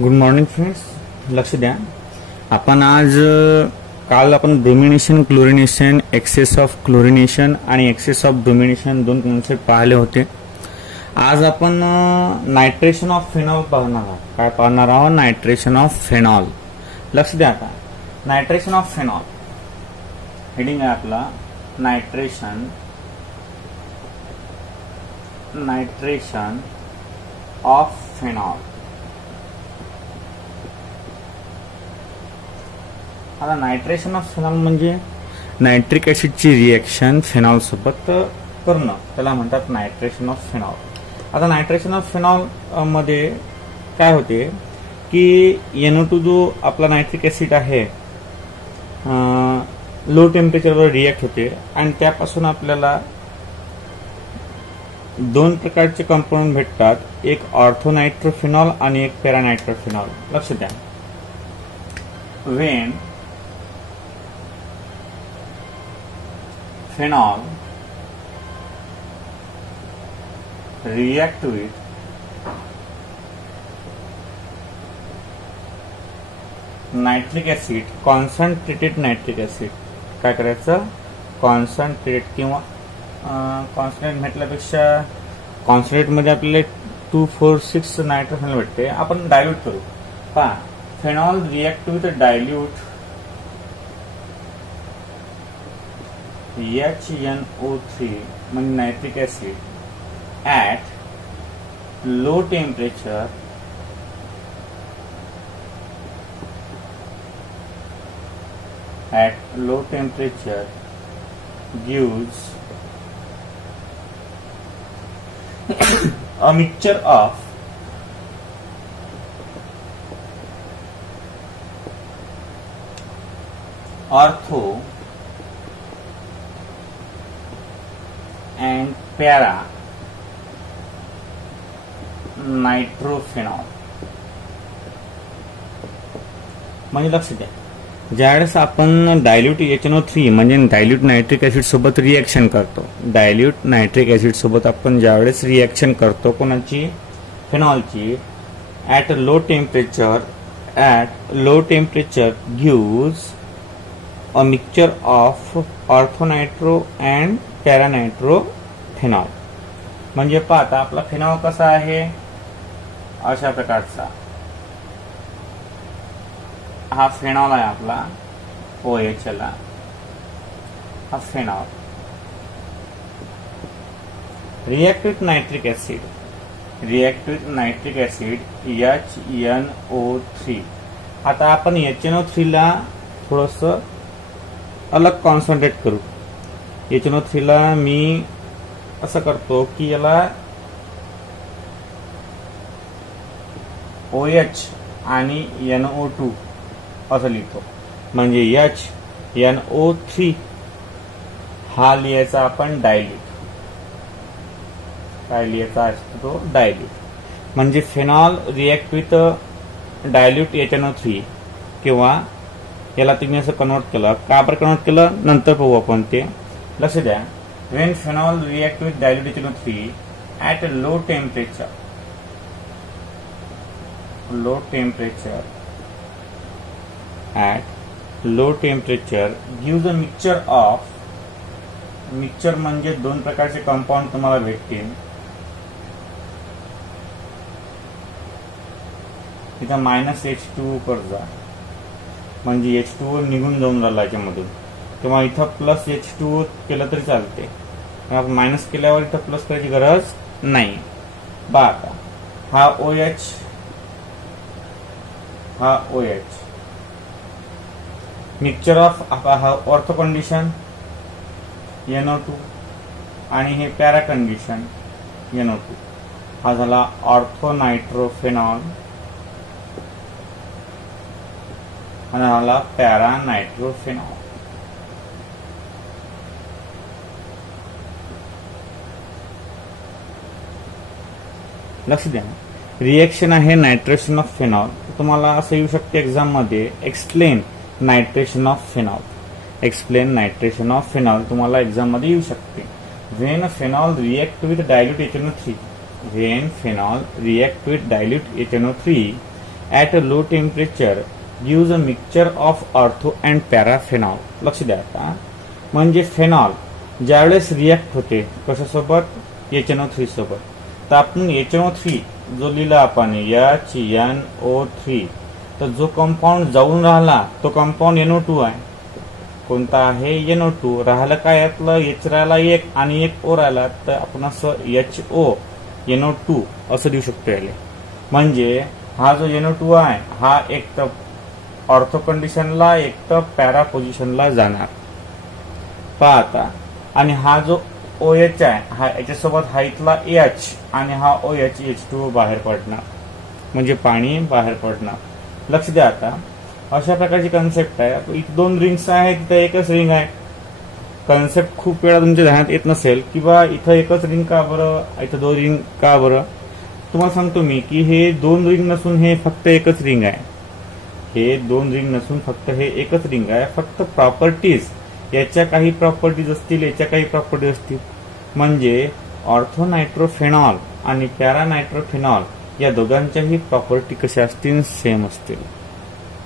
Good morning friends. लक्ष द्या. आपण आज काल आपण bromination, chlorination, excess of chlorination आणि एक्सेस ऑफ ब्रोमिनेशन दोन कॉन्सेप्ट पाहिले होते. आज आपण नायट्रेशन ऑफ फेनॉल पाहणार आहोत. काय पाहणार आहोत? Nitration of phenol. लक्ष द्या. आता नायट्रेशन ऑफ फेनॉल हेडिंग आहे आपला नायट्रेशन ऑफ फेनॉल. आता नायट्रेशन ऑफ फेनॉल म्हणजे नायट्रिक ऍसिडची रिएक्शन फेनॉल सोबत करणं, त्याला म्हणतात नायट्रेशन ऑफ फेनॉल. आता नायट्रेशन ऑफ फेनॉल मध्ये काय होते की NO2 जो आपला नायट्रिक ऍसिड आहे लो टेम्परेचरवर रिएक्ट होते आणि त्यापासून आपल्याला दोन प्रकारचे कंपाऊंड भेटतात, एक ऑर्थोनायट्रोफेनॉल आणि एक पॅरानायट्रोफेनॉल. लक्ष द्या. Wien phenol react with nitric acid, concentrated nitric acid. काय करायचं? कॉन्सन्ट्रेट किंवा कॉन्सन्ट्रेट म्हटल्यापेक्षा कॉन्सन्ट्रेट मध्ये आपल्याला 2,4,6 नायट्रोफेनॉल भेटते. आपण डायल्यूट करू. पहा, phenol react with dilute HNO3 म्हणजे nitric acid at low temperature gives a mixture of ortho and para nitrophenol. म्हणजे लक्ष द्या, ज्यावेळेस आपण डायल्यूट HNO3 म्हणजे डायल्यूट नायट्रिक ऍसिड सोबत रिएक्शन करतो, डायल्यूट नायट्रिक ऍसिड सोबत आपण ज्यावेळेस रिएक्शन करतो कोणाची? फेनॉलची. At low temperature gives a mixture of orthonitro and paranitrophenol. म्हणजे पाहता आपला फेनॉल कसा आहे? अशा प्रकारचा हा फेनॉल आहे आपला OH ला. हा phenol react with nitric acid HNO3. आता आपण HNO3 ला थोडस अलग कॉन्सन्ट्रेट करू. HNO3 ला मी असं करतो की याला OH आणि NO2 असं लिहितो. म्हणजे HNO3 हा लिहायचा आपण डायल्यूट. काय लिहायचा असतो तो? डायल्यूट. म्हणजे phenol react with dilute HNO3 किंवा याला तुम्ही असं कन्वर्ट केलं. का बरं कन्वर्ट केलं नंतर पाहू आपण ते. लक्ष द्या. When phenol react with dilute HNO3 at a low temperature gives a mixture of म्हणजे दोन प्रकारचे कंपाऊंड तुम्हाला भेटतील. तिथं -H2O कर जा म्हणजे H2O निघून जाऊन राहिला याच्यामधून, किंवा इथं +H2O केलं तरी चालते. आपण मायनस केल्यावर इथं प्लस करायची गरज नाही. बघा, हा OH मिक्सचर ऑफ हा ऑर्थो कंडिशन NO2 आणि हे पॅरा कंडिशन NO2. हा झाला ऑर्थो नायट्रोफेनॉल आणि झाला पॅरा नायट्रोफेनॉल. लक्ष द्या. रिएक्शन आहे नायट्रेशन ऑफ फेनॉल. तुम्हाला असं येऊ शकते एक्झाम मध्ये, एक्सप्लेन नायट्रेशन ऑफ फेनॉल तुम्हाला एक्झाम मध्ये येऊ शकते. When phenol react with dilute HNO3, when phenol react with dilute HNO3 at a low temperature gives a mixture of ortho and paraphenol. लक्ष द्या आता, म्हणजे फेनॉल ज्यावेळेस रिॲक्ट होते कशासोबत, HNO3 सोबत, तर आपण HNO3 जो लिहिला आपण HNO3, तर जो कंपाऊंड जाऊन राहिला तो कंपाऊंड NO2 आहे. कोणता आहे, NO2. राहिलं काय आपलं, H राहिला एक आणि एक O राहिला, तर आपण असं HO NO2 असं देऊ शकतो याला. म्हणजे हा जो NO2 आहे हा एक तर ऑर्थो कंडिशनला एक तर पॅरा पोझिशनला जाणार पहा आता. आणि हा जो OH आहे हा याच्यासोबत हा इथला H आणि हा OH H2O बाहेर पडणार, म्हणजे पाणी बाहेर पडणार. लक्ष द्या आता, अशा प्रकारची कन्सेप्ट आहे. इथे दोन रिंग्स आहेत, तिथे एकच रिंग आहे. कन्सेप्ट खूप वेळा तुमच्या ध्यानात येत नसेल की बा इथं एकच रिंग का बरं, इथं दोन रिंग का बरं. तुम्हाला सांगतो मी की हे दोन रिंग नसून हे फक्त एकच रिंग आहे. हे दोन रिंग नसून फक्त हे एकच रिंग आहे. फक्त प्रॉपर्टीज, याच्या काही प्रॉपर्टीज असतील, याच्या काही प्रॉपर्टीज असतील. म्हणजे ऑर्थोनायट्रोफेनॉल आणि पॅरानायट्रोफेनॉल या दोघांच्याही प्रॉपर्टी कशा असतील, सेम असतील.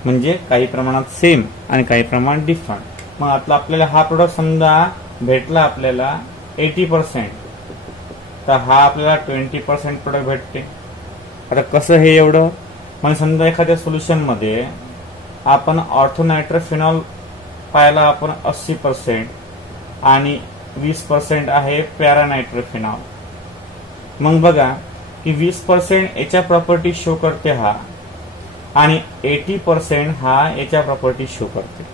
म्हणजे काही प्रमाणात सेम आणि काही प्रमाणात डिफरंट. मग आता आपल्याला हा प्रोडक्ट समजा भेटला आपल्याला 80%, तर हा आपल्याला 20% प्रोडक्ट भेटते. आता कसं हे एवढं, म्हणजे समजा एखाद्या सोल्युशन मध्ये आपण ऑर्थोनायट्रोफेनॉल पाहिला आपण 80% आणि 20% आहे पॅरानायट्रोफेनॉल. मग बघा की 20% याच्या प्रॉपर्टी शो करते हा आणि 80% हा याच्या प्रॉपर्टी शो करते.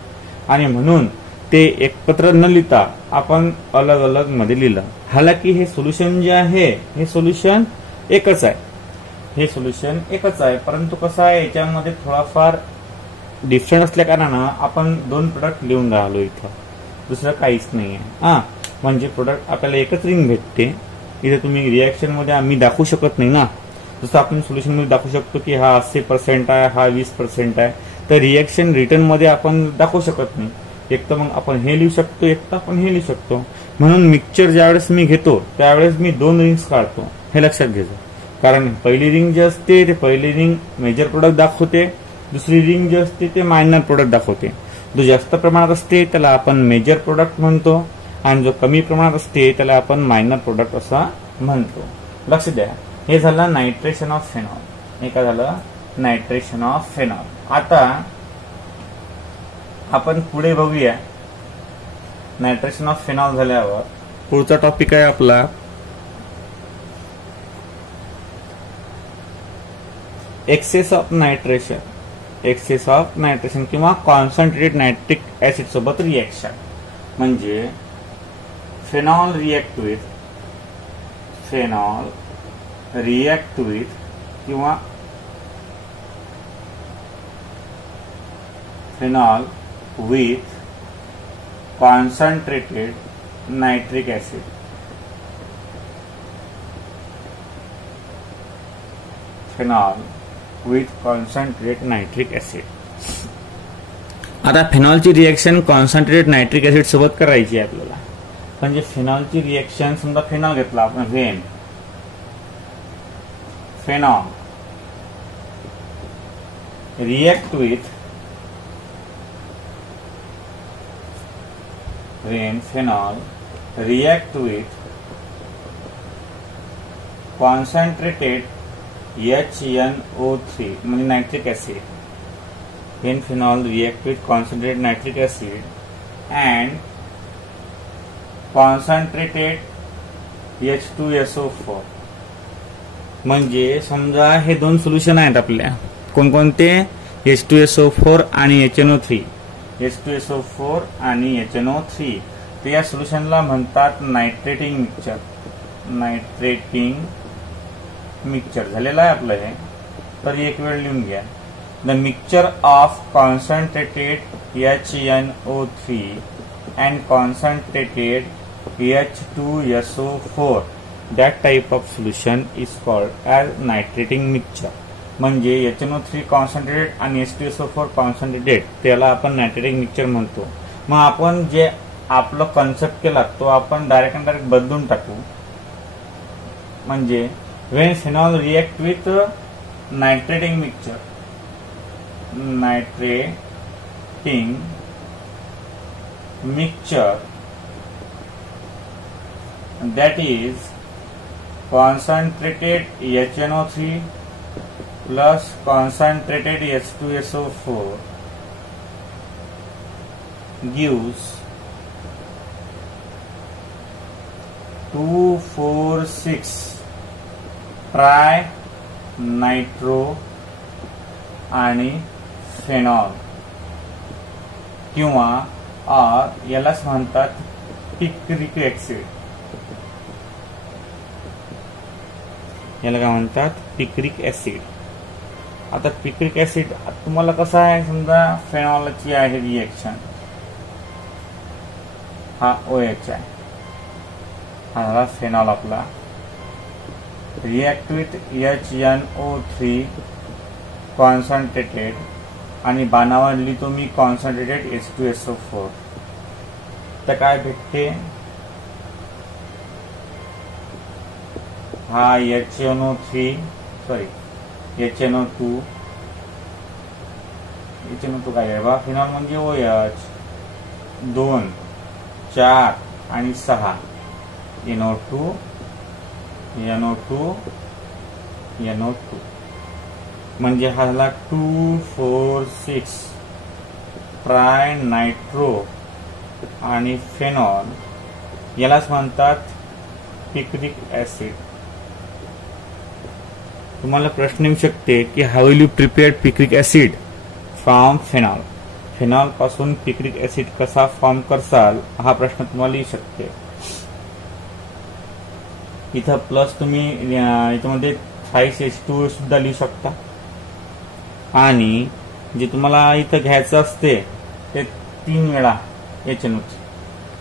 आणि म्हणून ते एकत्र न लिहिता आपण अलग अलग मध्ये लिहिलं. हालाकी हे सोल्युशन जे आहे हे सोल्युशन एकच आहे, हे सोल्युशन एकच आहे. परंतु कसं आहे, याच्यामध्ये थोडाफार डिफरंट असल्या कारणानं आपण दोन प्रोडक्ट लिहून राहिलो इथं, दुसरं काहीच नाही आहे. म्हणजे प्रोडक्ट आपल्याला एकच रिंग भेटते. इथे तुम्ही रिएक्शन मध्ये आम्ही दाखवू शकत नाही ना, जसं आपण सोल्युशन मध्ये दाखवू शकतो की हा 80% आहे, हा 20% आहे. तर रिएक्शन रिटर्न मध्ये आपण दाखवू शकत नाही. एक तर मग आपण हे लिहू शकतो, एक तर आपण हे लिहू शकतो. म्हणून मिक्सचर ज्यावेळेस मी घेतो त्यावेळेस मी दोन रिंग्स काढतो, हे लक्षात घ्यायचं. कारण पहिली रिंग जे असते ते पहिली रिंग मेजर प्रोडक्ट दाखवते, दुसरी रिंग जे असते ते मायनर प्रोडक्ट दाखवते. जो जास्त प्रमाणात असते त्याला आपण मेजर प्रोडक्ट म्हणतो आणि जो कमी प्रमाणात असते त्याला आपण मायनर प्रोडक्ट असं म्हणतो. लक्ष द्या, हे झालं नायट्रेशन ऑफ फेनॉल, हे काय झालं, नायट्रेशन ऑफ फेनॉल. आता आपण पुढे बघूया. नायट्रेशन ऑफ फेनॉल झाल्यावर पुढचा टॉपिक आहे आपला access of nitration. Access of nitration किंवा कॉन्सन्ट्रेटेड नायट्रिक ऍसिड सोबत रिएक्शन. म्हणजे फेनॉल रिएक्ट विथ किंवा phenol with concentrated nitric acid. Phenol with concentrated nitric acid. आता फेनॉलची रिएक्शन कॉन्सन्ट्रेटेड नायट्रिक ऍसिड सोबत करायची आहे आपल्याला. म्हणजे फेनॉलची रिएक्शन, समजा फेनॉल घेतला आपण, when phenol react with when phenol react with concentrated HNO3 म्हणजे nitric acid. when phenol react with concentrated nitric acid and concentrated H2SO4. म्हणजे समजा हे दोन सोल्युशन आहेत आपल्या, कोणकोणते, H2SO4 आणि HNO3. H2SO4 आणि HNO3, तर या सोल्युशनला म्हणतात नायट्रेटिंग मिक्सचर. नायट्रेटिंग मिक्सचर झालेलं आहे आपलं हे, तर एक वेळ लिहून घ्या. The mixture of concentrated HNO3 and concentrated H2SO4, that type of solution is called as nitrating mixture. म्हणजे HNO3 कॉन्सन्ट्रेटेड आणि H2SO4 कॉन्सन्ट्रेटेड, त्याला आपण नायट्रेटिक मिक्सचर म्हणतो. मग आपण जे आपलं कन्सेप्ट केला तो आपण डायरेक्ट बदलून टाकू. म्हणजे when phenol react with nitrating mixture, nitrating mixture, that is concentrated HNO3 plus concentrated H2SO4 gives 2,4,6 try-nitro आणि फेनॉल किंवा यालाच म्हणतात पिक्रिक ऍसिड. याला काय म्हणतात? Picric acid. आता पिक्रिक ऍसिड तुम्हाला कसं आहे, समजा फेनॉलची आहे रिएक्शन, हा OH आहे, हा फेनॉल आपला, रिएक्ट विथ HNO3 कॉन्सन्ट्रेटेड आणि बाणावर लिहितो मी कॉन्सन्ट्रेटेड H2SO4. तर काय भेटते? हा HNO2 काय आहे बा? फिनॉल म्हणजे OH 2, 4 आणि 6 NO2 म्हणजे हा झाला 2,4,6 ट्राय-नायट्रो आणि फेनॉल. यालाच म्हणतात पिक्रिक ऍसिड. तुम्हाला प्रश्न येऊ शकते की how will you prepare picric acid from phenol. Phenol पासून पिक्रिक ऍसिड कसा फॉर्म करसाल, हा प्रश्न तुम्हाला येऊ शकते. इथं प्लस तुम्ही याच्यामध्ये 5H2 सुद्धा लिहू शकता आणि जे तुम्हाला इथं घ्यायचं असते ते 3 वेळा HNO3.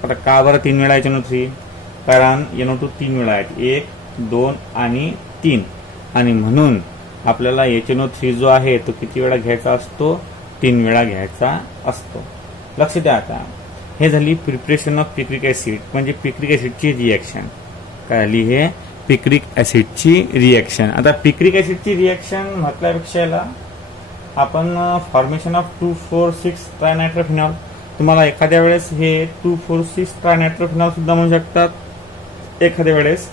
आता का बरं 3 वेळा HNO3? कारण NO2 3 वेळा आहेत, 1, 2 आणि 3, आणि म्हणून आपल्याला HNO3 जो आहे तो किती वेळा घ्यायचा असतो? 3 वेळा घ्यायचा असतो. लक्ष द्या. आता हे झाली प्रिपरेशन ऑफ पिक्रिक ऍसिड, म्हणजे पिक्रिक ऍसिडची रिएक्शन. काय झाली? हे पिक्रिक ऍसिडची रिएक्शन. आता पिक्रिक ऍसिडची रिएक्शन म्हटल्यापेक्षा याला आपण फॉर्मेशन ऑफ 2,4,6 ट्रायनायट्रोफिनॉल, तुम्हाला एखाद्या वेळेस हे 2,4,6 ट्रायनायट्रोफिनॉल सुद्धा म्हणू शकतात, एखाद्या वेळेस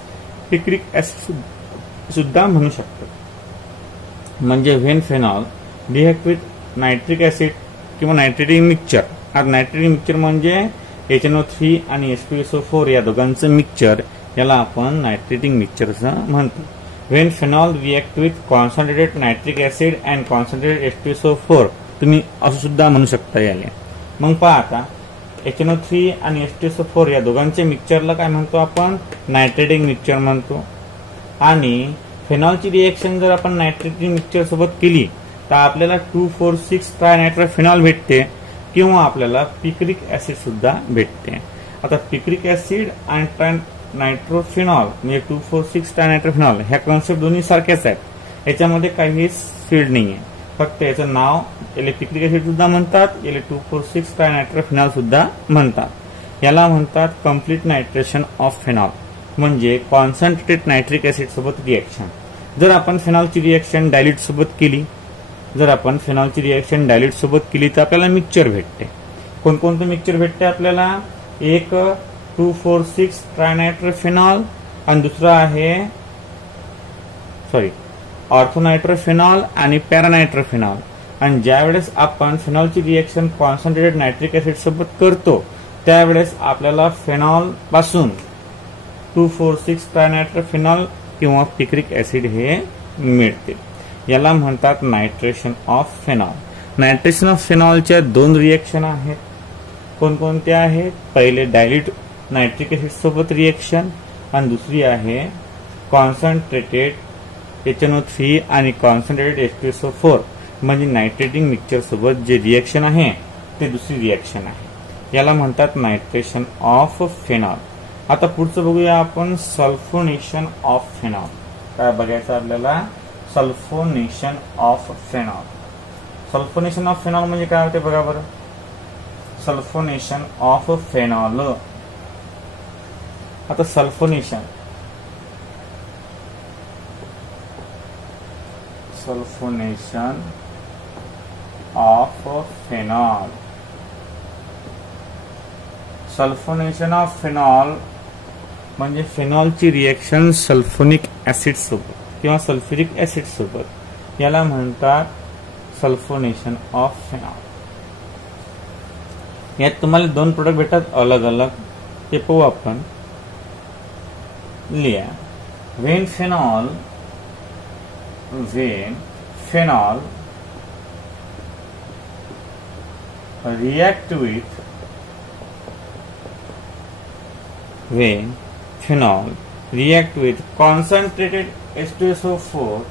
पिक्रिक ऍसिड सुद्धा म्हणू शकतात. म्हणजे when phenol react with nitric acid किंवा नायट्रेटिंग मिक्सचर. आता नायट्रेटिंग मिक्सचर म्हणजे HNO3 आणि H2SO4 या दोघांचं मिक्सचर, याला आपण नायट्रेटिंग मिक्सचर असं म्हणतो. When phenol react with concentrated nitric acid and concentrated H2SO4, तुम्ही असं सुद्धा म्हणू शकता याला. मग पहा आता HNO3 आणि H2SO4 या दोघांच्या मिक्सचरला काय म्हणतो आपण? नायट्रेटिंग मिक्सचर म्हणतो. आणि फेनॉलची रिएक्शन जर आपण नायट्रेटिंग मिक्सचर सोबत केली तर आपल्याला 2,4,6 ट्रायनायट्रोफिनॉल भेटते किंवा आपल्याला पिक्रिक ऍसिड सुद्धा भेटते. आता पिक्रिक ऍसिड आणि ट्रायनायट्रोफिनॉल म्हणजे 2,4,6 ट्रायनायट्रोफिनॉल ह्या कॉन्सेप्ट दोन्ही सारख्याच आहेत. याच्यामध्ये काही फील्ड नाहीये, फक्त याचं नाव याला पिक्रिक ऍसिड सुद्धा म्हणतात, याला 2,4,6 ट्रायनायट्रोफिनॉल सुद्धा म्हणतात. याला म्हणतात कम्प्लीट नायट्रेशन ऑफ फेनॉल, म्हणजे कॉन्सन्ट्रेटेड नायट्रिक ऍसिड सोबत रिएक्शन. जर आपण फेनॉलची रिएक्शन डायल्यूट सोबत केली तर आपल्याला मिक्सचर भेटते. कोणकोणतं मिक्सचर भेटते आपल्याला? एक 2,4,6 ट्रायनायट्रोफिनॉल आणि दुसरा आहे ऑर्थोनायट्रोफिनॉल आणि पॅरानायट्रोफिनॉल. आणि ज्यावेळेस आपण फेनॉलची रिएक्शन कॉन्सन्ट्रेटेड नायट्रिक ऍसिड सोबत करतो त्यावेळेस आपल्याला फेनॉल पासून 2,4,6 ट्रायनायट्रोफिनॉल किंवा पिक्रिक ऍसिड हे मिळते. याला म्हणतात nitration of phenol. Nitration of फेनॉलच्या 2 reaction आहेत. कोणकोणत्या आहेत? पहिले डायल्यूट नायट्रिक ऍसिड सोबत रिएक्शन आणि दुसरी आहे कॉन्सन्ट्रेटेड HNO3 आणि कॉन्सन्ट्रेटेड H2SO4 म्हणजे नायट्रेटिंग मिक्सचर सोबत जे रिएक्शन आहे ते दुसरी रिएक्शन आहे. याला म्हणतात नायट्रेशन ऑफ फेनॉल. आता पुढचं बघूया आपण सल्फोनेशन ऑफ फेनॉल. काय बघायचं आपल्याला? Sulphonation of phenol. Sulphonation of phenol म्हणजे काय होते बघा बरं. Sulphonation of phenol. आता sulphonation of phenol. Sulphonation of phenol म्हणजे फेनॉलची रिएक्शन सल्फोनिक ऍसिड सोबत किंवा सल्फ्युरिक ऍसिड सोबत, याला म्हणतात सल्फोनेशन ऑफ फेनॉल. यात तुम्हाला दोन प्रोडक्ट भेटतात अलग अलग, ते पाहू आपण. लिहा. when phenol react with concentrated H2SO4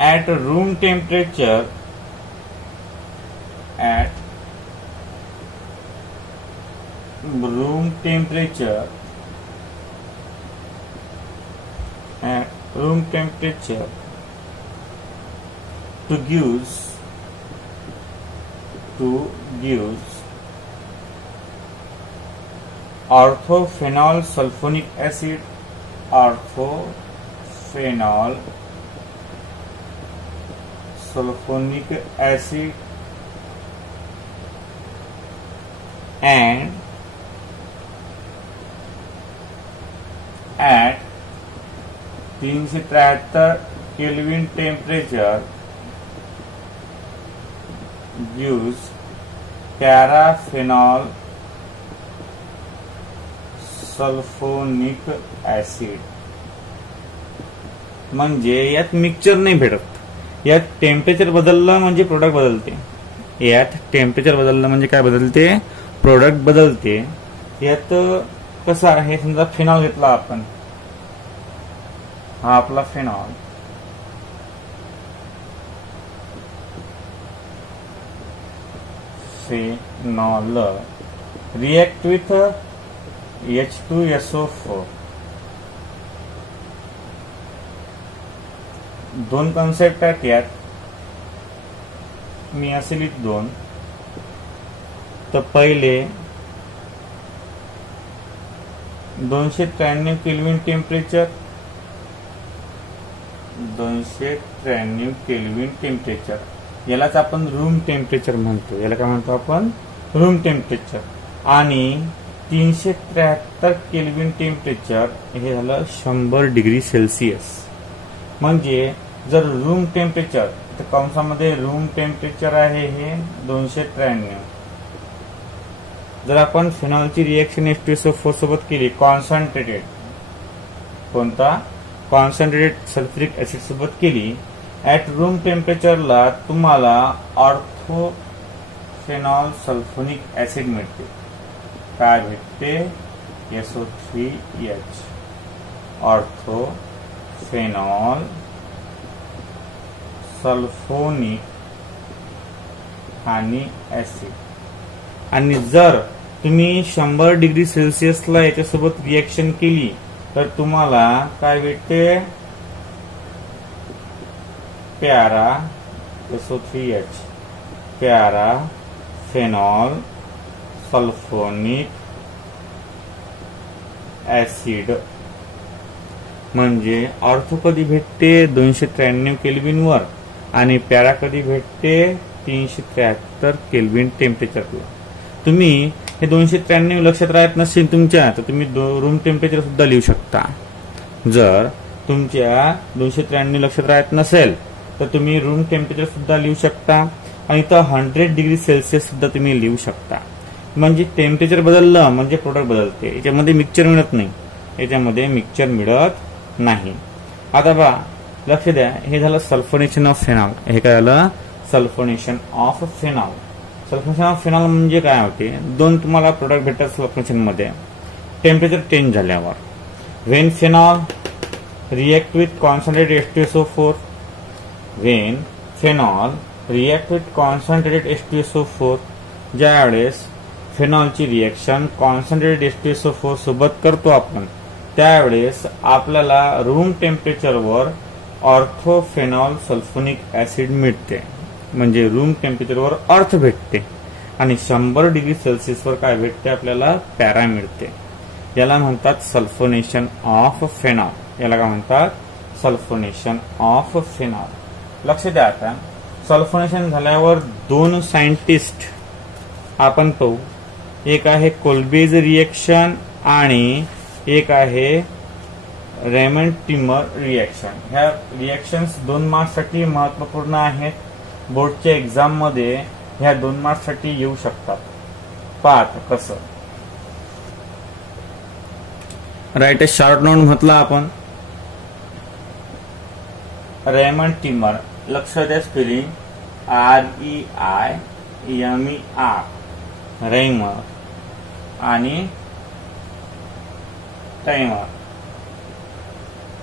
at room temperature to gives orthophenol sulfonic acid and at 373 Kelvin temperature gives paraphenol sulphonic acid. म्हणजे यात मिक्सचर नाही भेटत, यात टेम्परेचर बदललं म्हणजे प्रोडक्ट बदलते. यात टेम्परेचर बदललं म्हणजे काय बदलते? प्रोडक्ट बदलते. यात कसं आहे, समजा फेनॉल घेतला आपण, हा आपला फेनॉल, रिएक्ट विथ H2SO4. दोन कॉन्सेप्ट आहेत यात, मी असे लिहित दोन. तर पहिले 293 केल्विन टेम्परेचर, 293 केल्विन टेम्परेचर, यालाच आपण रूम टेम्परेचर म्हणतो. याला काय म्हणतो आपण? Room temperature. आणि 373 केल्विन टेम्परेचर हे झालं 100 डिग्री सेल्सिअस. म्हणजे जर रूम टेम्परेचर, तर कंसामध्ये रूम टेम्परेचर आहे हे 293. जर आपण फेनॉलची रिएक्शन H2SO4 सोबत केली कॉन्सन्ट्रेटेड, कोणता? कॉन्सन्ट्रेटेड सल्फ्युरिक ऍसिड सोबत केली, ऍट रूम टेम्परेचरला तुम्हाला ऑर्थोफेनॉल सल्फोनिक ऍसिड मिळते. काय भेटते? SO3H, ऑर्थोफेनॉल सल्फोनिक आणि ऍसिड. आणि जर तुम्ही 100 डिग्री सेल्सिअसला याच्यासोबत रिएक्शन केली तर तुम्हाला काय भेटते? प्यारा SO3H, प्यारा फेनॉल सल्फोनिक ऍसिड. म्हणजे ऑर्थो कधी भेटते? 293 केल्विन वर, आणि पॅरा कधी भेटते? 373 केल्विन टेम्परेचरला. तुम्ही हे 293 लक्षात राहत नसेल तुमच्या, तर तुम्ही रूम टेम्परेचर सुद्धा लिहू शकता. जर तुमच्या 293 लक्षात राहत नसेल तर तुम्ही रूम टेम्परेचर सुद्धा लिहू शकता, आणि इथं 100 डिग्री सेल्सिअस सुद्धा तुम्ही लिहू शकता. म्हणजे टेम्परेचर बदललं म्हणजे प्रोडक्ट बदलते. याच्यामध्ये मिक्सचर मिळत नाही, याच्यामध्ये मिक्सचर मिळत नाही. आता बघा, लक्ष द्या, हे झालं सल्फोनेशन ऑफ फेनॉल. हे काय झालं? Sulphonation of phenol. Sulphonation of phenol म्हणजे काय होते? दोन तुम्हाला प्रोडक्ट भेटतात सल्फोनेशन मध्ये टेम्परेचर चेंज झाल्यावर. When phenol react with concentrated H2SO4, when phenol react with concentrated H2SO4, ज्यावेळेस फेनॉलची रिएक्शन कॉन्सन्ट्रेटेड H2SO4 सोबत करतो आपण, त्यावेळेस आपल्याला रूम टेम्परेचरवर ऑर्थोफेनॉल सल्फोनिक ऍसिड मिळते. म्हणजे रूम टेम्परेचरवर अर्थ भेटते, आणि 100 डिग्री सेल्सिअसवर काय भेटते? आपल्याला पॅरा मिळते. याला म्हणतात सल्फोनेशन ऑफ फेनॉल. याला काय म्हणतात, सल्फोनेशन ऑफ फिनॉल. लक्ष द्या, आता सल्फोनेशन झाल्यावर दोन सायंटिस्ट आपण पाहू. एक आहे कोल्बेज रिएक्शन आणि एक आहे रेमंड टिमर रिएक्शन. ह्या रिएक्शन्स 2 मार्क्ससाठी महत्वपूर्ण आहेत. बोर्डच्या एक्झाम मध्ये ह्या 2 मार्क्ससाठी येऊ शकतात. पाहत कसं. राईट, शॉर्ट नोट म्हटलं आपण. रेमंड टिमर, लक्ष द्या स्पेलिंग, REIMER, रेमर आणि टाइमर,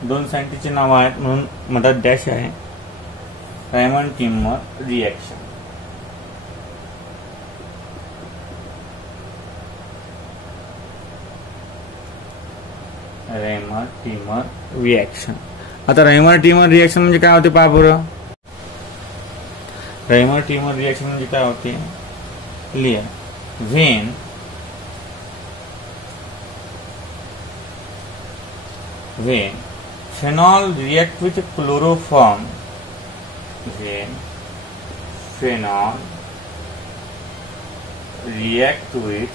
2 सायंटिस्टची नावं आहेत म्हणून मधात डॅश आहे. Raymond Timmer reaction. Raymond Timmer reaction. आता रेमंड टिमर रिएक्शन म्हणजे काय होते पहा बरं. रेमंड टिमर रिएक्शन म्हणजे काय होते, लिहा. when phenol react with chloroform, when phenol react with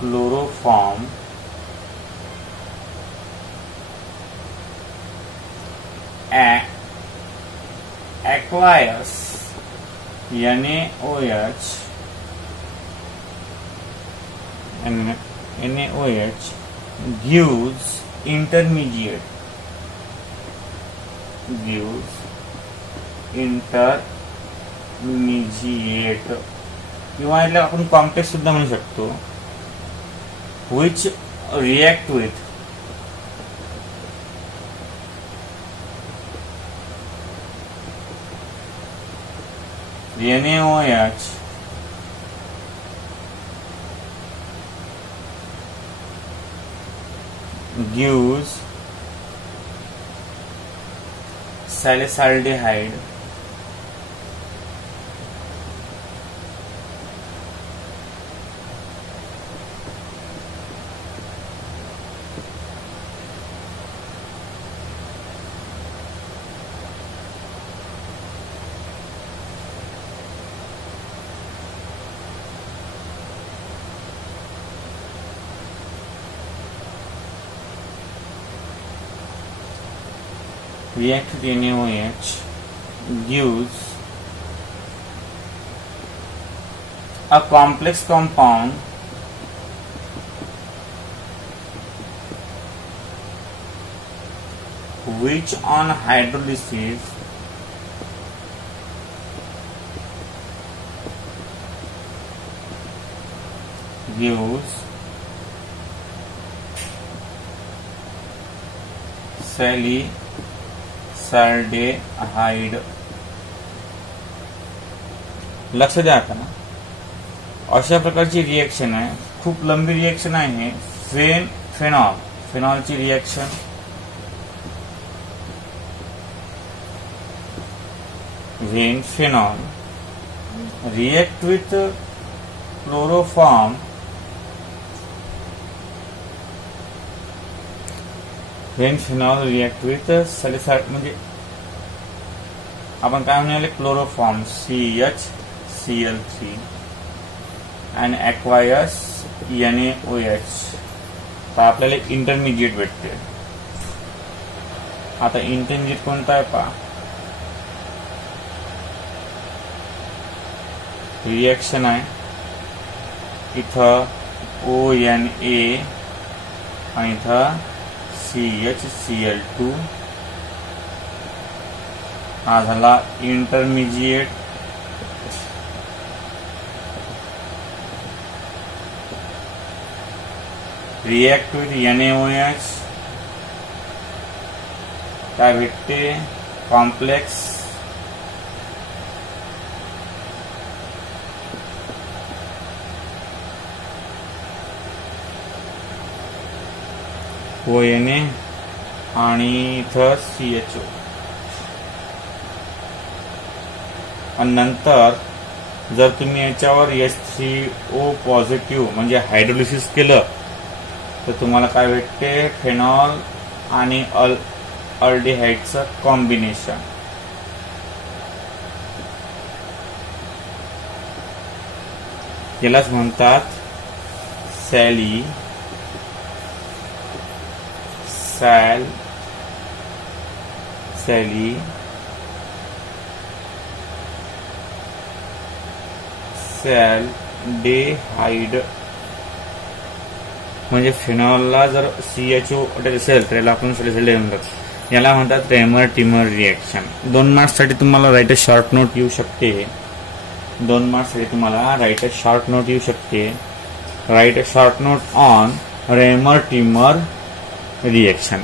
chloroform, aqueous NaOH gives intermediate किंवा याला आपण कॉम्प्लेक्स सुद्धा म्हणू शकतो. which react with NaOH gives salicylaldehyde react with NaOH gives a complex compound which on hydrolysis gives salicylaldehyde. लक्ष द्या. आता अशा प्रकारची रिएक्शन आहे, खूप लंबी रिएक्शन आहे. फेनॉलची reaction, when phenol react with chloroform, when phenol react with salicylic म्हणजे आपण काय म्हणाले, क्लोरोफॉर्म CHCl3 आणि aqueous NaOH, तर आपल्याला इंटरमिजिएट भेटते. आता इंटरमिजिएट कोणता आहे पहा. रिएक्शन आहे इथं ONA आणि इथं CHCl2. हा झाला इंटरमिजिएट. रिएक्ट विथ NaOH काय भेटते, कॉम्प्लेक्स ONA आणि इथं CHO. आणि नंतर जर तुम्ही याच्यावर H3O पॉझिटिव्ह म्हणजे हायड्रोलिसिस केलं तर तुम्हाला काय भेटते, फेनॉल आणि अल्डिहाइडचं कॉम्बिनेशन. यालाच म्हणतात सॅल्डिहाइड. म्हणजे फिनॉलला जर CHO असेल तर याला आपण सॅल्डिहाइड म्हणतात. याला म्हणतात रेमर टिमर रिएक्शन. 2 मार्क्ससाठी तुम्हाला राईट अ शॉर्ट नोट येऊ शकते. 2 मार्क्ससाठी तुम्हाला राईट अ शॉर्ट नोट येऊ शकते. Write a short note on Reimer Tiemann reaction.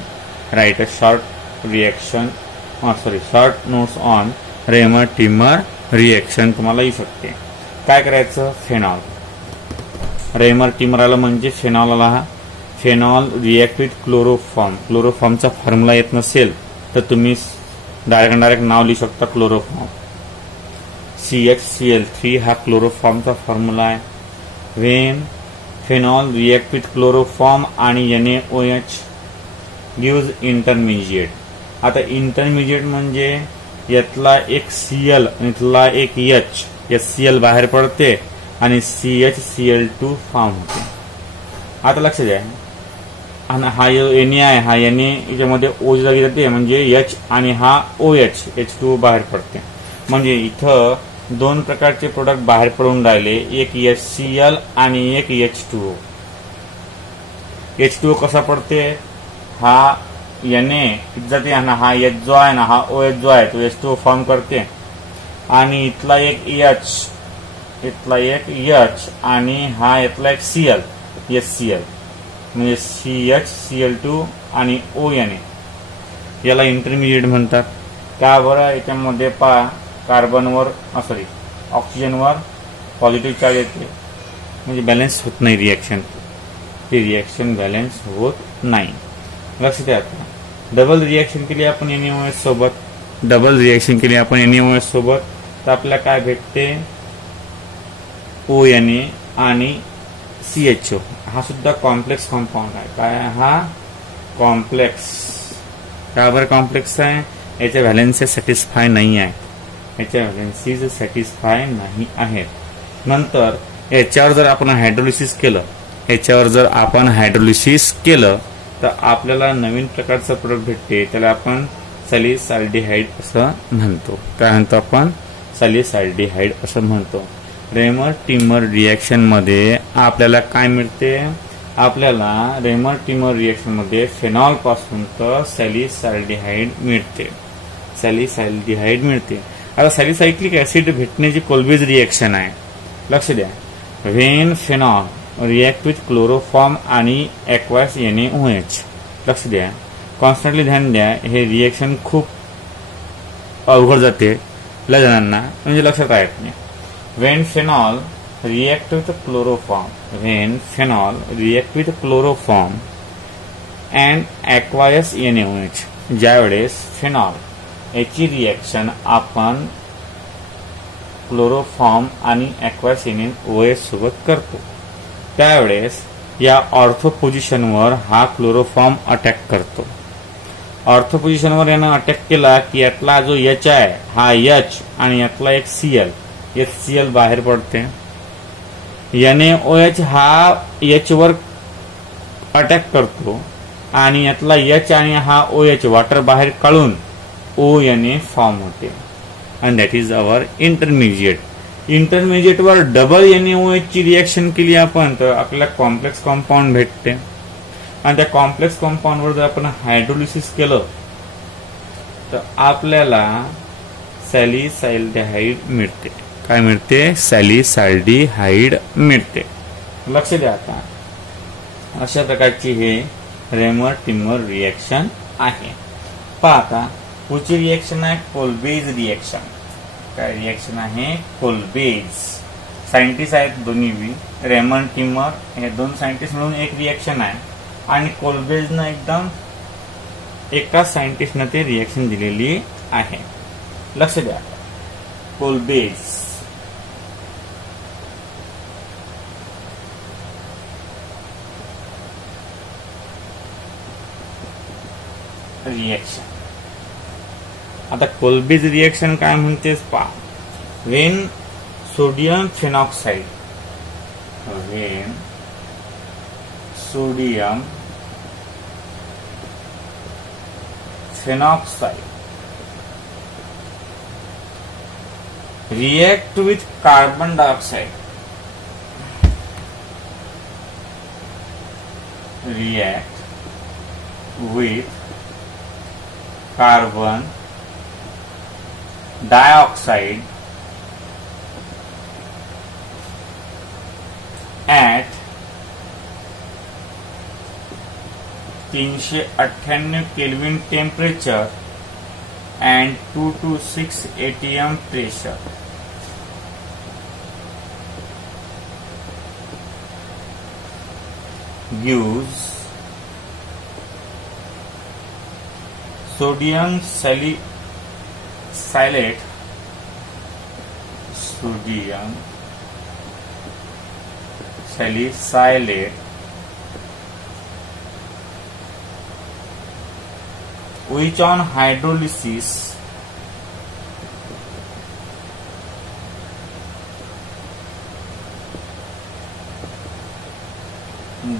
Write a short notes on Reimer Tiemann reaction तुम्हाला येऊ शकते. काय करायचं, फेनॉल रेमर टिमर आला म्हणजे फेनॉल आला. Phenol react with chloroform. क्लोरोफॉर्मचा फॉर्म्युला येत नसेल तर तुम्ही डायरेक्ट नाव लिहू शकता क्लोरोफॉर्म. CHCl3 हा क्लोरोफॉर्मचा फॉर्म्युला आहे. When phenol react with chloroform आणि NaOH गिव्ज इंटरमिजिएट. आता इंटरमिजिएट म्हणजे यातला एक Cl आणि इथला एक H. HCl बाहेर पडते आणि CHCl2 फॉर्म होते. आता लक्ष द्या, आणि हा Na आहे, हा Na याच्यामध्ये O जागी जाते म्हणजे H आणि हा OH H2O बाहेर पडते. म्हणजे इथं 2 प्रकारचे प्रोडक्ट बाहेर पडून राहिले, एक HCl आणि एक H2O. H2O कसा पडते, हा Na जाते आणि हा H जो आहे ना, हा OH जो आहे तो H2O फॉर्म करते. आणि इथला एक H आणि हा इथला एक Cl HCl म्हणजे CHCl2 आणि ONA. याला इंटरमिजिएट म्हणतात. का बरं, याच्यामध्ये कार्बनवर ऑक्सिजनवर पॉझिटिव्ह चार्ज येते म्हणजे बॅलन्स होत नाही रिएक्शन. ती रिएक्शन बॅलन्स होत नाही. लक्ष द्या. डबल रिएक्शन केली आपण NaOH सोबत, तर आपल्याला काय भेटते, ONA आणि CHO. हा सुद्धा कॉम्प्लेक्स कंपाऊंड आहे. काय हा कॉम्प्लेक्स. का बरं कॉम्प्लेक्स आहे, याच्या व्हॅलेन्सी सॅटिस्फाय नाही आहे. याच्या व्हॅलेन्सीज सॅटिस्फाय नाही आहेत. नंतर याच्यावर जर आपण हायड्रोलिसिस केलं तर आपल्याला नवीन प्रकारचं प्रोडक्ट भेटते. त्याला आपण सॅलिसाल्डिहाइड असं म्हणतो. काय म्हणतो आपण, सॅलिसाल्डिहाइड असं म्हणतो. रेमर टिमर रिएक्शन मध्ये आपल्याला काय मिळते, आपल्याला रेमर टिमर रिएक्शन मध्ये फेनॉल पासून तर सॅलिसाल्डिहाइड मिळते. आता सॅलिसायक्लिक ऍसिड भेटण्याची कोल्बेज रिएक्शन आहे. लक्ष द्या. When phenol react with chloroform आणि ॲक्वास NaOH. लक्ष द्या, कॉन्स्टंटली ध्यान द्या. हे रिएक्शन खूप अवघड जाते लय जणांना, म्हणजे लक्षात येत नाही. When phenol react with chloroform and aqueous NaOH. ज्यावेळेस फेनॉल याची रिएक्शन आपण क्लोरोफॉर्म आणि ॲक्वायस NaOH सोबत करतो, त्यावेळेस या ऑर्थो पोझिशनवर हा क्लोरोफॉर्म अटॅक करतो. ऑर्थो पोझिशनवर यानं अटॅक केला की यातला जो H आहे हा H आणि यातला एक HCl बाहेर पडते. NaOH हा H वर अटॅक करतो आणि यातला H आणि हा OH वॉटर बाहेर काढून ONA फॉर्म होते. आणि दॅट इज अवर इंटरमिजिएट. इंटरमिजिएटवर डबल NaOH ची रिएक्शन केली आपण तर आपल्याला कॉम्प्लेक्स कंपाऊंड भेटते. आणि त्या कॉम्प्लेक्स कंपाऊंडवर जर आपण हायड्रोलिसिस केलं तर आपल्याला सॅलिसाल्डिहाइड मिळते. काय मिळते, सॅलिसाल्डिहाइड मिळते. लक्ष द्या. आता अशा प्रकारची हे रेमर टिमर रिएक्शन आहे. पहा आता पुढची रिएक्शन आहे कोल्बेज रिएक्शन. काय रिएक्शन आहे, कोल्बेज. सायंटिस्ट आहेत दोन्ही, रेमर टिमर हे 2 सायंटिस्ट मिळून एक रिएक्शन आहे. आणि कोल्बेजनं एकदम एकाच सायंटिस्टनं ते रिएक्शन दिलेली आहे. लक्ष द्या. कोल्बेज रिएक्शन. आता कोल्बेज रिएक्शन काय म्हणतेस पहा. Wien sodium phenoxide, Wien sodium phenoxide react with carbon dioxide, react with carbon dioxide at 398 Kelvin temperature and 2 to 6 atm pressure. Gives sodium salicylate, sodium salicylate which on hydrolysis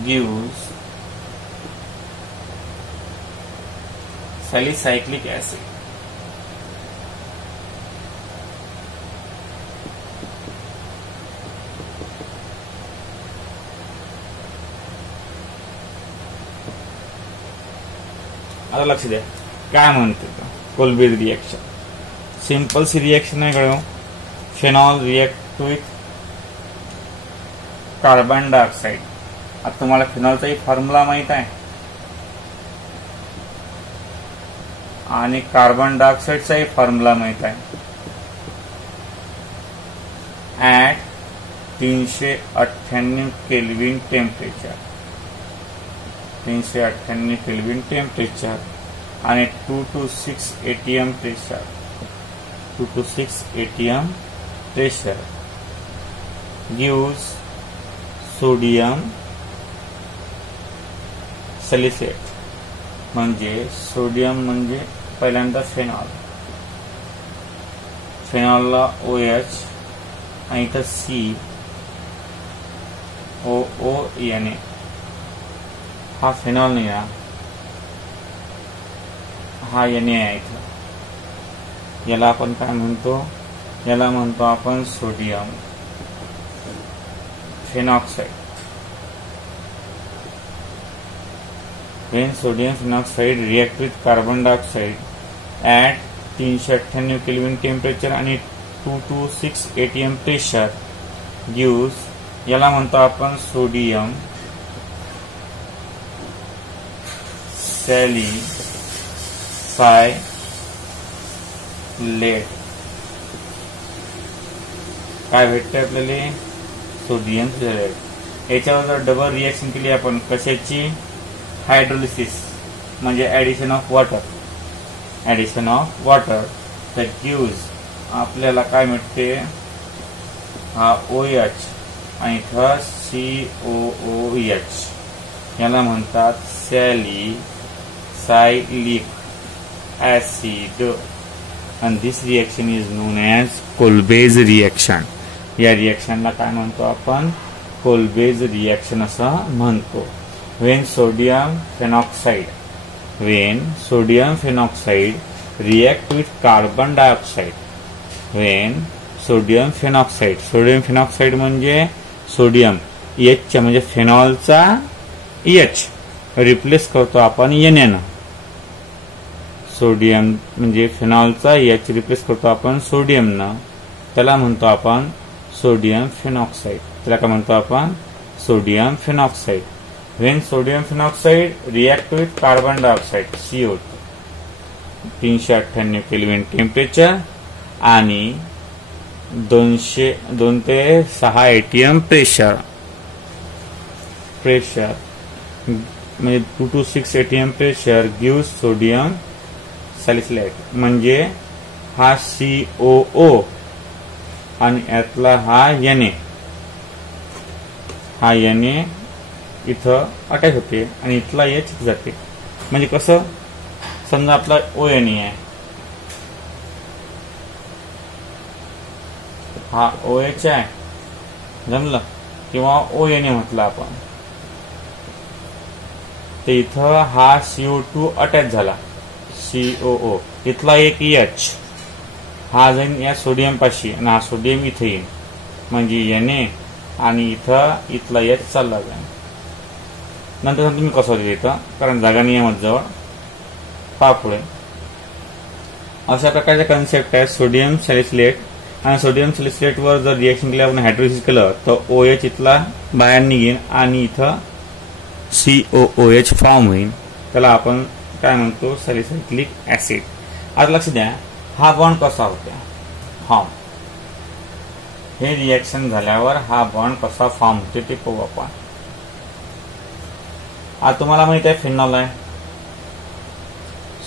gives salicylic acid. आता लक्ष द्या काय म्हणते कोल्बेज reaction. Simple C reaction आहे कळलं. Phenol react with carbon dioxide. आता तुम्हाला फिनॉलचाही formula माहित आहे आणि कार्बन डायऑक्साइडचाही फॉर्म्युला माहित आहे. At 398 kelvin temperature, 398 kelvin temperature आणि 2 to 6 atm pressure, 2 to 6 atm pressure gives sodium salicylate. म्हणजे सोडियम म्हणजे पहिल्यांदा फेनॉल, फेनॉलला OH आणि इथं COONA. हा फेनॉल नाही हा Na आहे इथं. याला आपण काय म्हणतो, याला म्हणतो आपण sodium phenoxide. When sodium phenoxide react with carbon dioxide at 398 Kelvin temperature आणि 2 to 6 atm pressure gives, याला म्हणतो आपण सोडियम सॅलिसायलेट. काय भेटते आपल्याला, सोडियम सॅलिसायलेट. याच्यावर जर डबल रिएक्शन केली आपण कशाची, हायड्रोलिसिस म्हणजे addition of water, addition of water that gives आपल्याला काय मिळते, हा OH आणि इथं COOH. याला म्हणतात salicylic acid and this reaction is known as Kolbe's reaction. या रिएक्शनला काय म्हणतो आपण, कोल्बेज रिएक्शन असं म्हणतो. when sodium phenoxide react with carbon dioxide, when sodium phenoxide म्हणजे सोडियम H म्हणजे फेनॉलचा H रिप्लेस करतो आपण Na न. सोडियम म्हणजे फेनॉलचा H रिप्लेस करतो आपण सोडियम न, त्याला म्हणतो आपण सोडियम फेनॉक्साइड. त्याला काय म्हणतो आपण, sodium phenoxide. When sodium phenoxide react with carbon dioxide CO2, 398 kelvin temperature आणि 2 ते 6 atm प्रेशर म्हणजे 2 to 6 atm pressure gives sodium salicylate. म्हणजे हा COO आणि यातला हा Na, हा Na इथं अटॅच होते आणि इथला H जाते. म्हणजे कसं समजा आपला ONE आहे, हा OH आहे, जमलं, किंवा ONA म्हटलं आपण, ते इथं हा CO2 अटॅच झाला, COO, इथला एक H हा जाईन या सोडियम पाशी आणि हा सोडियम इथे येईल, म्हणजे Na, आणि इथला H चालला जाईल. नंतर तुम्ही कसं लिहिता, कारण जागा नाही आहे जवळ, पहा पुढे. अशा प्रकारचे कन्सेप्ट आहे सोडियम सॅलिसिलेट. आणि सोडियम सॅलिसिलेटवर जर रिएक्शन केलं, आपण हायड्रोलिसिस केलं तर OH इथला बाहेर निघेल आणि इथं COOH फॉर्म होईल. त्याला आपण काय म्हणतो, सॅलिसिलिक ऍसिड. आता लक्ष द्या, हा बॉन्ड कसा होता, फॉर्म, हे रिएक्शन झाल्यावर हा बॉन्ड कसा फॉर्म होते ते पाहू आपण. आता तुम्हाला माहित आहे फिनॉल आहे,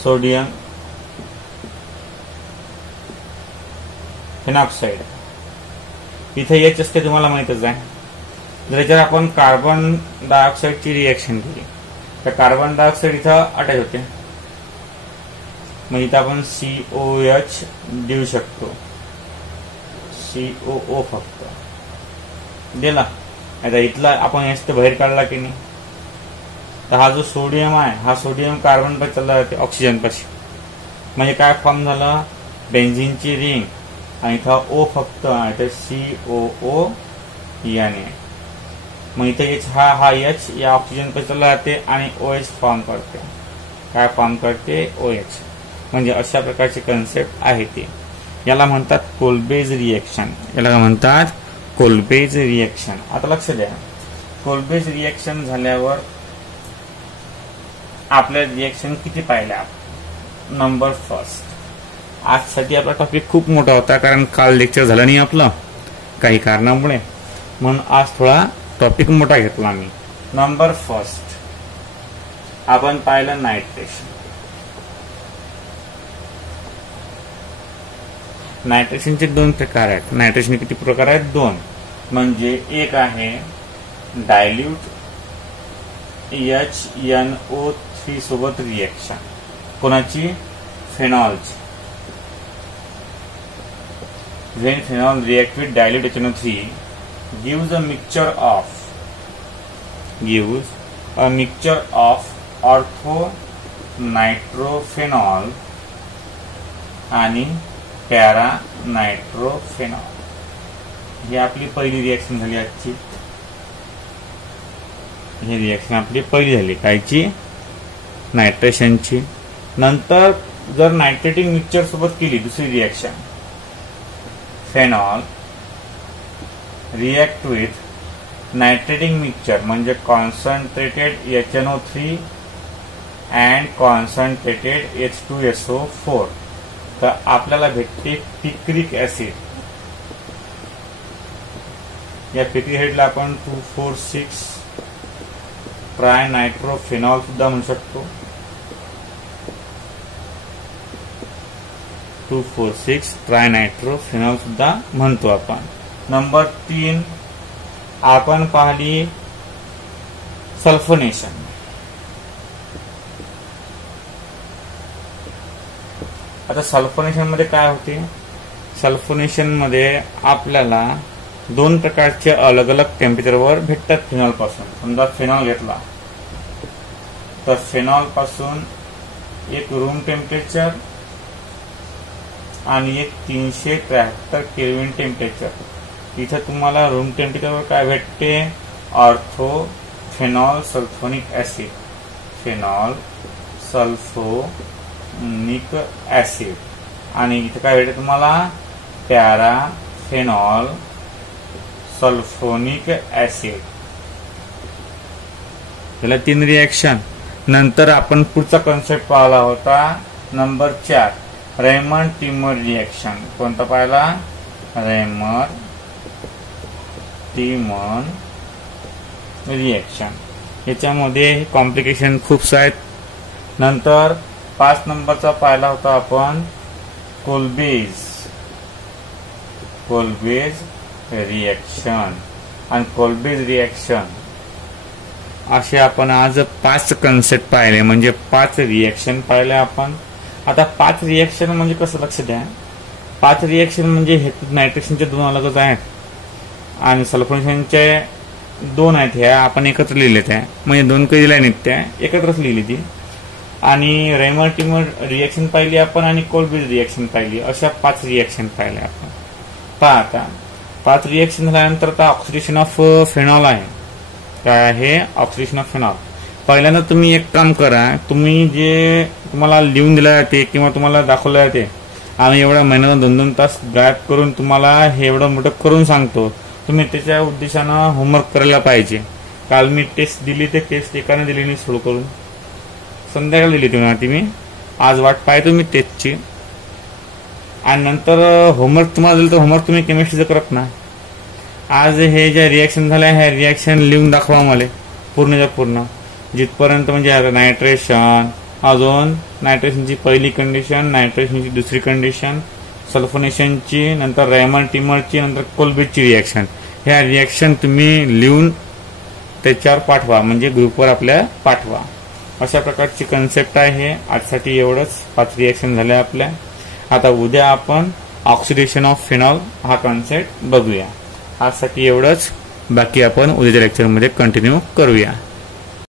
सोडियम फिनॉक्साइड, इथे H असते, तुम्हाला माहितच आहे. जर याच्यावर आपण कार्बन डायऑक्साइडची रिएक्शन केली तर कार्बन डायऑक्साइड इथं अटॅच होते, मग इथं आपण COH देऊ शकतो, COO फक्त दिला. आता इथला आपण H बाहेर काढला की नाही, तर हा जो सोडियम आहे, हा सोडियम कार्बन पाशी चालला जाते ऑक्सिजन पाशी, म्हणजे काय फॉर्म झालं, बेन्झीनची रिंग, आणि इथं O फक्त आहे, COO याने, मग इथे H हा H या ऑक्सिजन पाशी चालला जाते आणि OH फॉर्म करते. काय फॉर्म करते, OH. म्हणजे अशा प्रकारचे कन्सेप्ट आहे ते. याला म्हणतात कोल्बेज रिएक्शन. याला काय म्हणतात, कोल्बेज रिएक्शन. आता लक्ष द्या, कोल्बेज रिएक्शन झाल्यावर आपल्या रिएक्शन किती पाहिल्या. Number first. आजसाठी आपला टॉपिक खूप मोठा होता, कारण काल लेक्चर झालं नाही आपलं काही कारणामुळे, म्हणून आज थोडा टॉपिक मोठा घेतला मी. नंबर फर्स्ट आपण पाहिलं नायट्रेशन. नायट्रेशनचे दोन प्रकार आहेत. नायट्रेशन किती प्रकार आहेत, दोन. म्हणजे एक आहे डायल्यूट HNO3 सोबत रिएक्शन, कोणाची, फेनॉलची. When phenol react with dilute HNO3 gives a mixture of ortho nitrophenol आणि पॅरा नायट्रोफेनॉल. ही आपली पहिली रिएक्शन झाली आजची. ही रिएक्शन आपली पहिली झाली कायची, नायट्रेशनची. नंतर जर नायट्रेटिंग मिक्सचर सोबत केली दुसरी reaction, phenol react with nitrating mixture म्हणजे concentrated HNO3 and concentrated H2SO4, तर आपल्याला भेटते पिक्रिक ऍसिड. या पिक्रिक ऍसिडला आपण 2,4,6 ट्राय नायट्रोफेनॉल सुद्धा म्हणू शकतो. 2,4,6 ट्राय नायट्रोफेनॉल सुद्धा म्हणतो आपण. नंबर 3 आपण पाहिली सल्फोनेशन. आता सल्फोनेशन मध्ये काय होते, सल्फोनेशन मध्ये आपल्याला दोन प्रकारचे अलग अलग टेम्परेचरवर भेटतात फिनॉल पासून. समजा फिनॉल घेतला तर फिनॉल पासून एक रूम टेम्परेचर आणि एक 373 केल्विन टेम्परेचर. इथे तुम्हाला रूम टेम्परेचरवर काय भेटते, ortho phenol sulphonic acid, phenol sulphonic acid. आणि इथे काय भेटते तुम्हाला, पॅराफेनॉल सल्फोनिक ऍसिड. याला 3 रिएक्शन. नंतर आपण पुढचा कन्सेप्ट पाहिला होता नंबर 4, रेमंड टिमर रिएक्शन. कोणता पाहिला, रेमंड टिमर रिएक्शन. याच्यामध्ये कॉम्प्लिकेशन खूप आहेत. नंतर 5 नंबरचा पाहिला होता आपण कोल्बेज रिएक्शन. आणि कोल्बेज रिएक्शन असे आपण आज 5 कन्सेप्ट पाहिले, म्हणजे 5 रिएक्शन पाहिले आपण. आता 5 रिएक्शन म्हणजे कसं, लक्ष द्या. 5 रिएक्शन म्हणजे हे नायट्रेशनचे 2 अलगच आहेत आणि सल्फोनेशनचे 2 आहेत. ह्या आपण एकत्र लिहिले त्या, म्हणजे 2 कधी दिल्या नाहीत, त्या एकत्रच लिहिली ती. आणि रेमर टिमर रिएक्शन पाहिली आपण आणि कोलब्रुक रिएक्शन पाहिली. अशा 5 रिएक्शन पाहिले आपण. पहा आता 5 रिएक्शन झाल्यानंतर आता ऑक्सिडेशन ऑफ फेनॉल आहे. काय आहे? Oxidation of phenol. पहिल्यांदा तुम्ही एक काम करा, तुम्ही जे तुम्हाला लिहून दिलं जाते किंवा तुम्हाला दाखवलं जाते, आम्ही एवढ्या महिन्याला 2-2 तास गायब करून तुम्हाला हे एवढं मोठं करून सांगतो, तुम्ही त्याच्या उद्देशानं होमवर्क करायला पाहिजे. काल मी टेस्ट दिली, ते टेस्ट एकाने दिली नाही सुरू करून, संध्याकाळी दिली तुम्हाला ती मी. आज वाट पाहतो मी टेस्टची. आणि नंतर होमवर्क तुम्हाला दिलं तर होमवर्क तुम्ही केमिस्ट्रीचं करत ना. आज हे ज्या रिएक्शन झाल्या ह्या रिएक्शन लिहून दाखवा मला पूर्णच्या पूर्ण, जिथपर्यंत म्हणजे नायट्रेशन, अजून नायट्रेशनची पहिली कंडिशन, नायट्रेशनची दुसरी कंडिशन, सल्फोनेशनची, नंतर रेमर टिमरची, नंतर कोलब्रुकची रिएक्शन. ह्या रिएक्शन तुम्ही लिहून त्याच्यावर पाठवा, म्हणजे ग्रुपवर आपल्या पाठवा. अशा प्रकारची कन्सेप्ट आहे. आजसाठी एवढंच. 5 रिएक्शन झाल्या आपल्या. आता उद्या आपण ऑक्सिडेशन ऑफ फेनॉल हा कन्सेप्ट बघूया. आजसाठी एवढंच. बाकी आपण उद्याच्या लेक्चरमध्ये कंटिन्यू करूया.